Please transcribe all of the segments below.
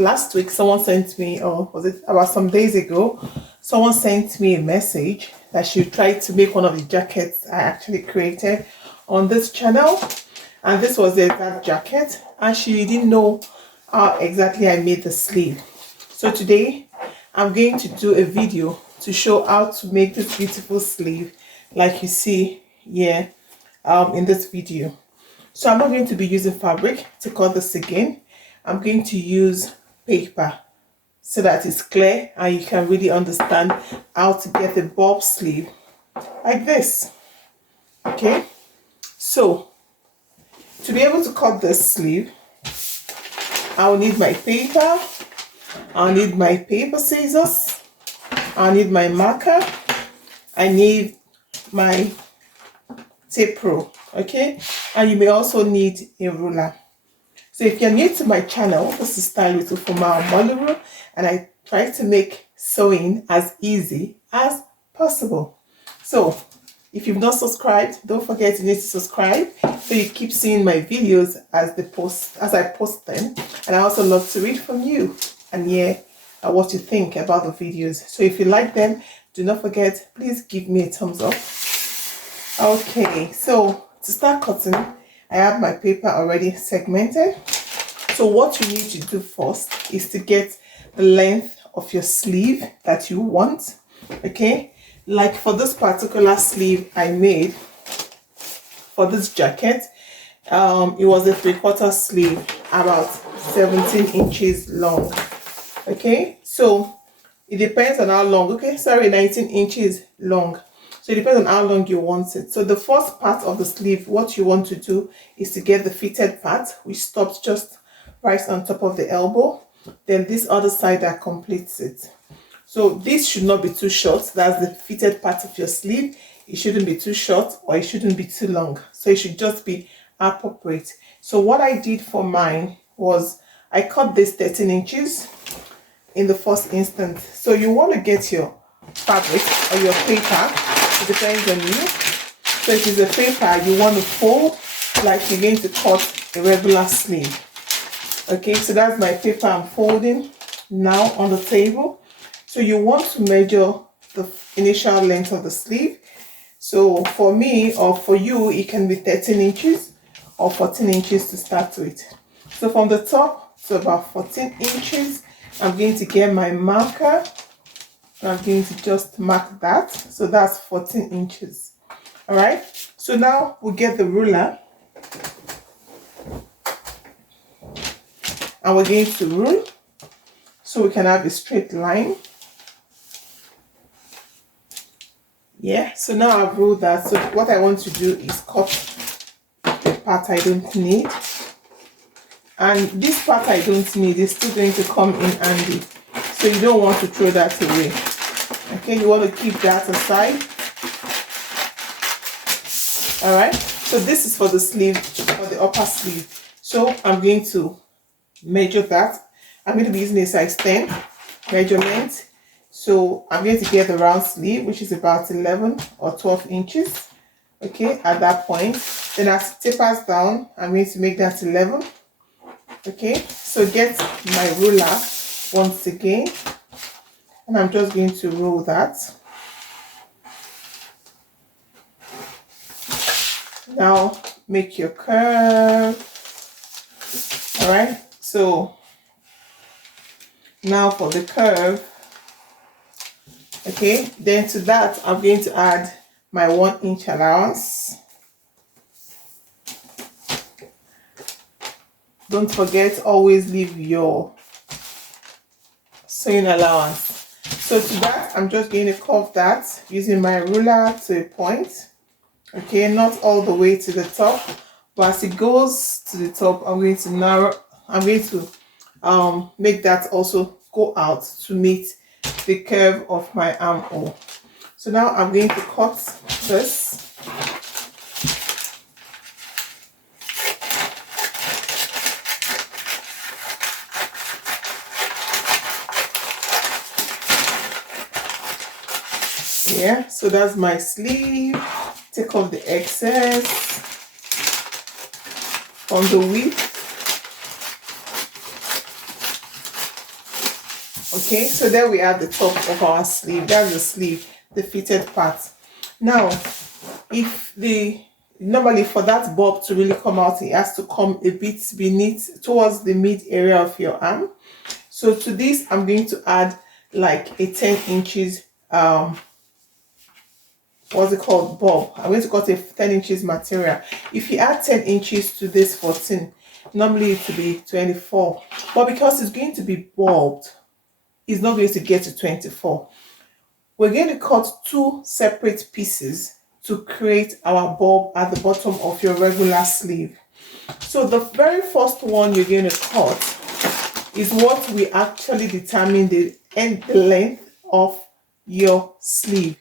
last week someone sent me, or was it about some days ago, someone sent me a message that she tried to make one of the jackets I actually created on this channel, and this was the exact jacket, and she didn't know how exactly I made the sleeve. So today I'm going to do a video to show how to make this beautiful sleeve like you see here in this video. So I'm not going to be using fabric to cut this again. I'm going to use paper so that it's clear and you can really understand how to get a bob sleeve like this. Okay, so to be able to cut this sleeve, I'll need my paper, I'll need my paper scissors, I'll need my marker, I need my tape rule, okay, and you may also need a ruler. So if you're new to my channel, this is Style with Ufoma Omoluru, and I try to make sewing as easy as possible. So if you've not subscribed, don't forget you need to subscribe so you keep seeing my videos as I post them. And I also love to read from you and hear what you think about the videos. So if you like them, do not forget, please give me a thumbs up. Okay, so to start cutting, I have my paper already segmented. So what you need to do first is to get the length of your sleeve that you want. Okay, like for this particular sleeve I made for this jacket, it was a 3/4 sleeve, about 17 inches long. Okay, so it depends on how long. Okay, sorry, 19 inches long. So it depends on how long you want it. So the first part of the sleeve, what you want to do is to get the fitted part, which stops just right on top of the elbow. Then this other side that completes it. So this should not be too short. That's the fitted part of your sleeve. It shouldn't be too short or it shouldn't be too long. So it should just be appropriate. So what I did for mine was I cut this 13 inches in the first instance. So you want to get your fabric or your paper. It depends on you. So if it's a paper, you want to fold like you're going to cut a regular sleeve. Okay, so that's my paper I'm folding now on the table. So you want to measure the initial length of the sleeve. So for me or for you, it can be 13 inches or 14 inches to start with. So from the top to about 14 inches, I'm going to get my marker. I'm going to just mark that. So that's 14 inches. All right. So now we'll get the ruler. And we're going to rule so we can have a straight line. Yeah, so now I've ruled that. So what I want to do is cut the part I don't need. And this part I don't need is still going to come in handy. So you don't want to throw that away. Okay, you want to keep that aside. All right, so this is for the sleeve, for the upper sleeve. So I'm going to measure that. I'm going to be using a size 10 measurement. So I'm going to get the round sleeve, which is about 11 or 12 inches. Okay, at that point. Then as it tapers down, I'm going to make that 11. Okay, so get my ruler once again. And I'm just going to roll that. Now make your curve. All right, so now for the curve. Okay, then to that I'm going to add my 1 inch allowance. Don't forget, always leave your sewing allowance. So to that, I'm just going to curve that using my ruler to a point. Okay, not all the way to the top, but as it goes to the top, I'm going to narrow. I'm going to make that also go out to meet the curve of my armhole. So now I'm going to cut this. Yeah, so that's my sleeve. Take off the excess on the width. Okay, so there we have the top of our sleeve. That's the sleeve, the fitted part. Now, if normally for that bob to really come out, it has to come a bit beneath, towards the mid area of your arm. So to this, I'm going to add like a 10 inches what's it called, bob. I'm going to cut a 10 inches material. If you add 10 inches to this 14, normally it will be 24, but because it's going to be bobbed, it's not going to get to 24. We're going to cut two separate pieces to create our bob at the bottom of your regular sleeve. So the very first one you're going to cut is what we actually determine the length of your sleeve.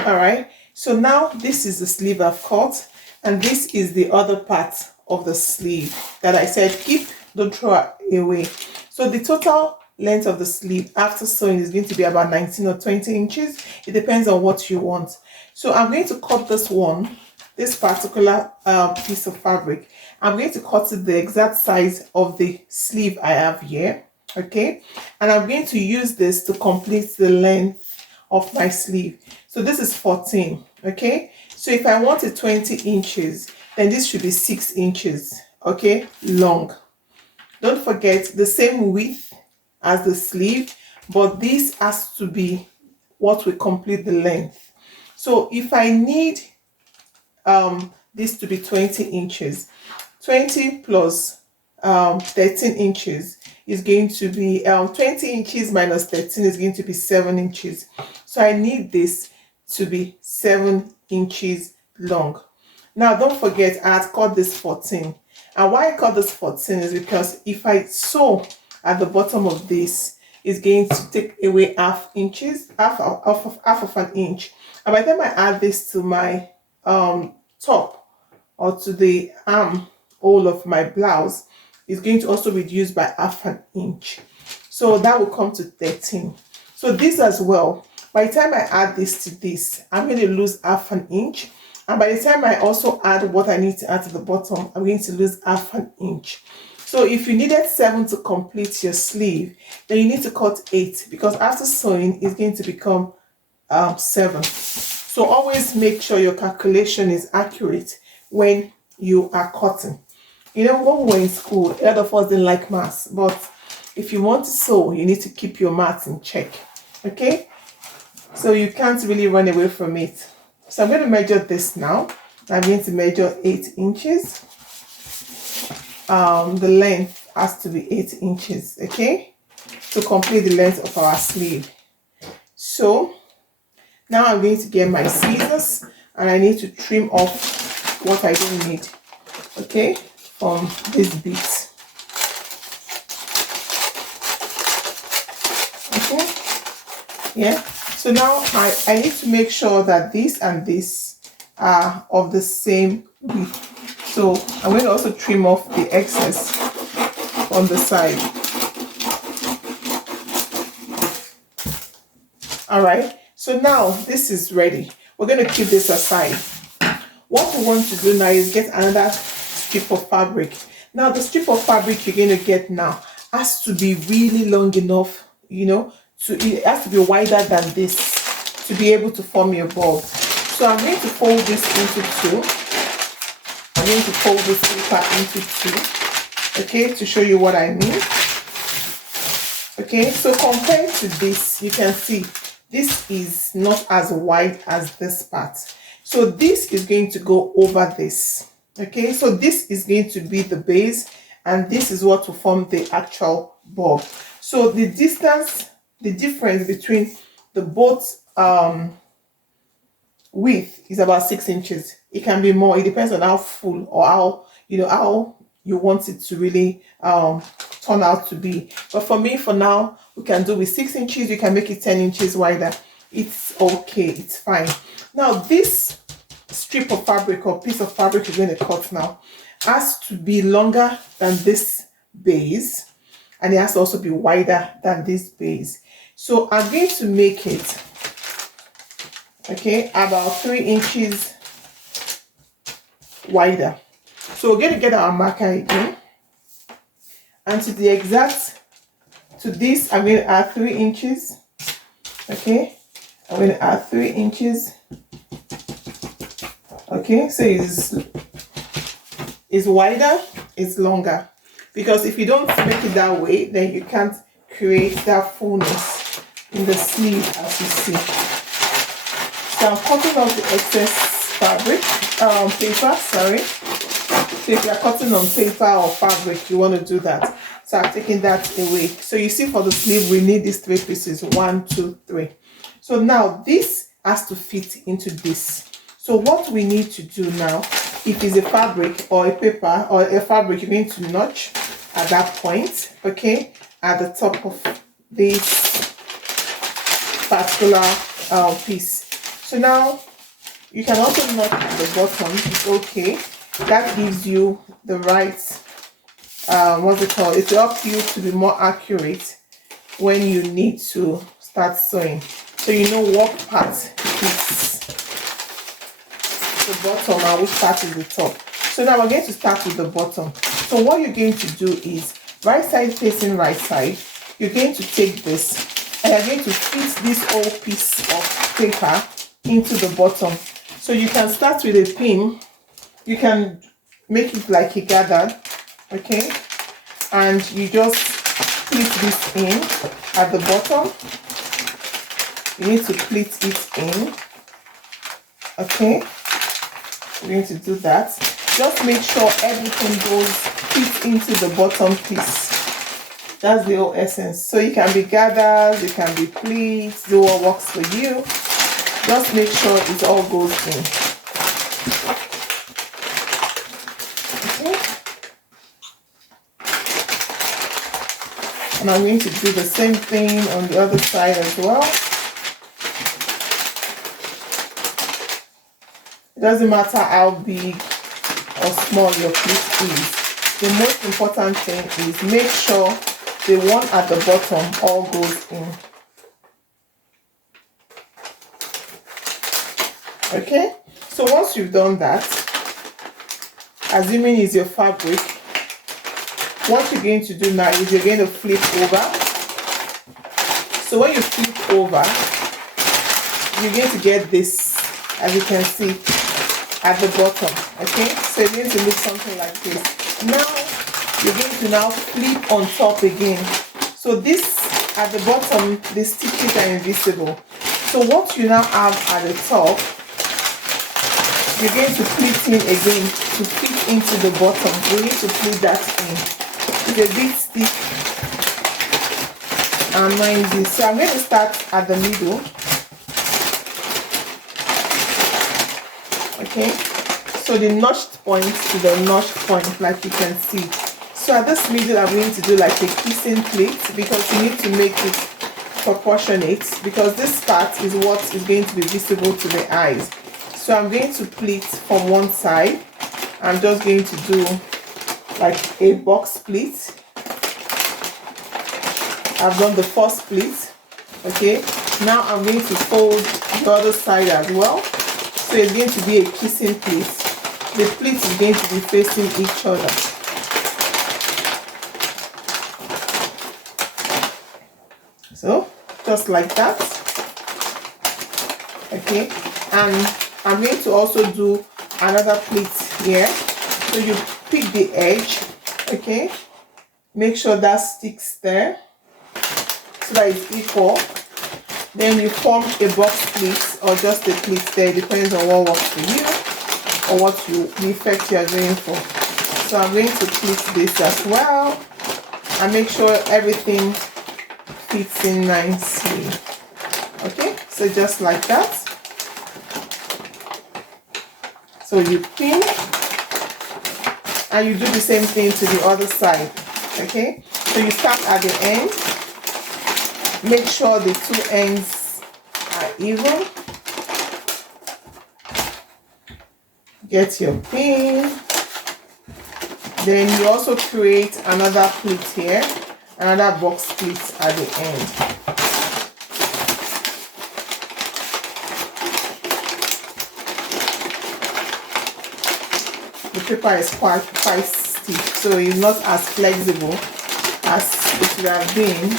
All right, so now this is the sleeve I've cut, and this is the other part of the sleeve that I said keep, don't throw away. So the total length of the sleeve after sewing is going to be about 19 or 20 inches. It depends on what you want. So I'm going to cut this particular piece of fabric. I'm going to cut it the exact size of the sleeve I have here. Okay, and I'm going to use this to complete the length of my sleeve. So this is 14. Okay, so if I want it 20 inches, then this should be 6 inches, okay, long. Don't forget the same width as the sleeve, but this has to be what will complete the length. So if I need this to be 20 inches, 20 plus 13 inches is going to be 20 inches minus 13 is going to be 7 inches. So I need this to be 7 inches long. Now don't forget I had cut this 14, and why I cut this 14 is because if I sew at the bottom of this, it's going to take away half of an inch, and by the time I add this to my top or to the arm hole of my blouse, it's going to also reduce by half an inch. So that will come to 13. So this as well, by the time I add this to this, I'm going to lose half an inch. And by the time I also add what I need to add to the bottom, I'm going to lose half an inch. So if you needed 7 to complete your sleeve, then you need to cut 8, because after sewing, it's going to become 7. So always make sure your calculation is accurate when you are cutting. You know, when we were in school, a lot of us didn't like maths, but if you want to sew, you need to keep your maths in check. Okay? So you can't really run away from it. So I'm going to measure this now. I'm going to measure 8 inches. The length has to be 8 inches, okay, to complete the length of our sleeve. So now I'm going to get my scissors, and I need to trim off what I don't need, okay, from these bits. Okay, yeah. So now I need to make sure that this and this are of the same width. So I'm going to also trim off the excess on the side. Alright, so now this is ready. We're going to keep this aside. What we want to do now is get another strip of fabric. Now the strip of fabric you're going to get now has to be really long enough, you know, it has to be wider than this to be able to form your bob. So I'm going to fold this into two. I'm going to fold this paper into two, okay, to show you what I mean. Okay, so compared to this, you can see this is not as wide as this part. So this is going to go over this. Okay, so this is going to be the base, and this is what will form the actual bob. So the distance, the difference between the both width is about 6 inches. It can be more. It depends on how full or how you want it to really turn out to be. But for me, for now, we can do with 6 inches. You can make it 10 inches wider. It's okay. It's fine. Now this strip of fabric or piece of fabric you're going to cut now has to be longer than this base, and it has to also be wider than this base. So I'm going to make it, okay, about 3 inches wider. So we're going to get our marker again, and to the exact to this, I'm going to add 3 inches. Okay, I'm going to add 3 inches. Okay, so it's wider, it's longer. Because if you don't make it that way, then you can't create that fullness in the sleeve as you see. So I'm cutting off the excess fabric, paper, sorry. So if you're cutting on paper or fabric, you want to do that. So I'm taking that away. So you see for the sleeve, we need these 3 pieces, 1, 2, 3. So now this has to fit into this. So what we need to do now, if it's a fabric or a paper or a fabric, you're going to notch at that point, okay, at the top of this particular piece. So now you can also notch at the bottom. It's okay. That gives you the right what's it called? It will help you to be more accurate when you need to start sewing. So you know what part is the bottom and which part is the top. So now we're going to start with the bottom. So what you're going to do is right side facing right side. You're going to take this and you're going to fit this whole piece of paper into the bottom. So you can start with a pin. You can make it like a gather, okay? And you just pleat this in at the bottom. You need to pleat it in, okay? We're going to do that. Just make sure everything goes fit into the bottom piece. That's the whole essence. So it can be gathers, it can be pleats, do what works for you. Just make sure it all goes in. Okay. And I'm going to do the same thing on the other side as well. It doesn't matter how big or small your pleat is. The most important thing is make sure the one at the bottom all goes in. Okay, so once you've done that, assuming it's your fabric, what you're going to do now is you're going to flip over. So when you flip over, you're going to get this, as you can see, at the bottom. Okay, so you're going to look something like this. Now you're going to now flip on top again. So this at the bottom, the stitches are invisible. So what you now have at the top, you're going to pleat in again to fit into the bottom. We need to pleat that in. It's a bit stiff and noisy. So I'm going to start at the middle. Okay, so the notched point to the notched point, like you can see. So at this middle, I'm going to do like a kissing pleat because you need to make it proportionate, because this part is what is going to be visible to the eyes. So I'm going to pleat from one side. I'm just going to do like a box pleat. I've done the first pleat. Okay, now I'm going to fold the other side as well. So it's going to be a kissing pleat. The pleat is going to be facing each other. So just like that. Okay, and I'm going to also do another pleat here. So you pick the edge, okay, make sure that sticks there so that it's equal. Then you form a box pleat or just a pleat there. It depends on what works for you or the effect you are going for. So I'm going to pleat this as well and make sure everything fits in nicely. Okay, so just like that. So you pin and you do the same thing to the other side. Okay, so you start at the end. Make sure the two ends are even. Get your pin. Then you also create another pleat here, another box pleat at the end. The paper is quite stiff, so it's not as flexible as it would have been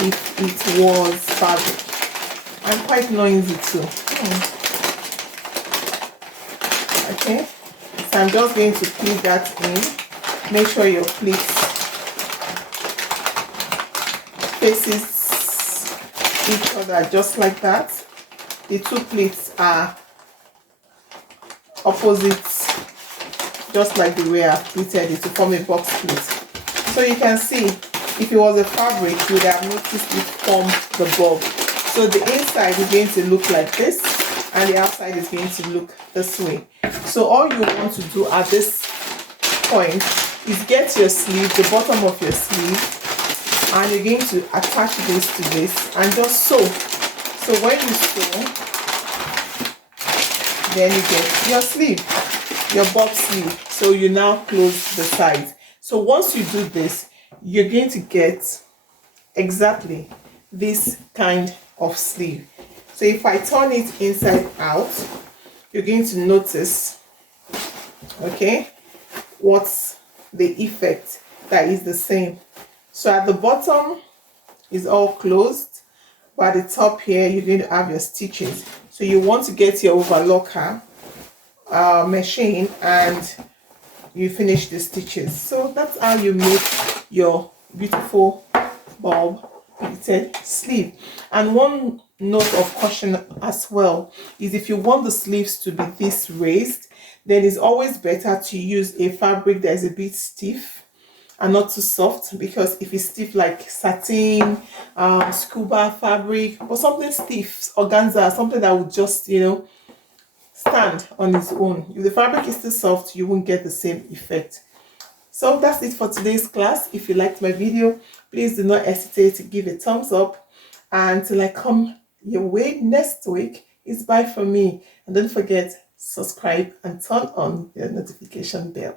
if it was fabric. I'm quite noisy too. Okay, so I'm just going to pleat that in. Make sure your pleat faces each other just like that. The two pleats are opposite, just like the way I've pleated it to form a box pleat. So you can see, if it was a fabric, you would have noticed it form the bulb. So the inside is going to look like this, and the outside is going to look this way. So all you want to do at this point is get your sleeve, the bottom of your sleeve, and you're going to attach this to this and just sew. So when you sew, then you get your sleeve, your bob sleeve. So you now close the sides. So once you do this, you're going to get exactly this kind of sleeve. So if I turn it inside out, you're going to notice, okay, what's the effect that is the same. So at the bottom is all closed, but at the top here you're going to have your stitches. So you want to get your overlocker machine and you finish the stitches. So that's how you make your beautiful bulb pleated sleeve. And one note of caution as well is, if you want the sleeves to be this raised, then it's always better to use a fabric that is a bit stiff and not too soft, because if it's stiff like satin, scuba fabric, or something stiff, organza, something that would just, you know, stand on its own, if the fabric is too soft, you won't get the same effect. So that's it for today's class. If you liked my video, please do not hesitate to give a thumbs up. And till I come your way next week, it's bye from me. And don't forget, subscribe and turn on your notification bell.